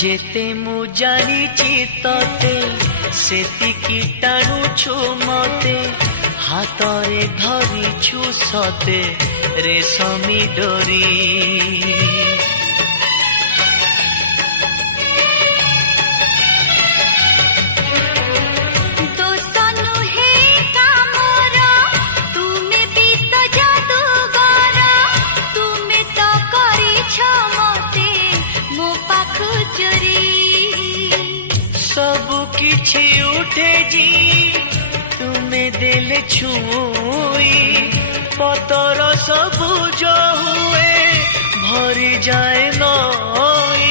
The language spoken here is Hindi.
जेते मु जानिची तते सेतिकी टाणुछु मते हातरे धरिछु सते रेशमी डोरी किछि उठे जी तुम्हें देले छुई पतर सबुज हुए भरी जाए नई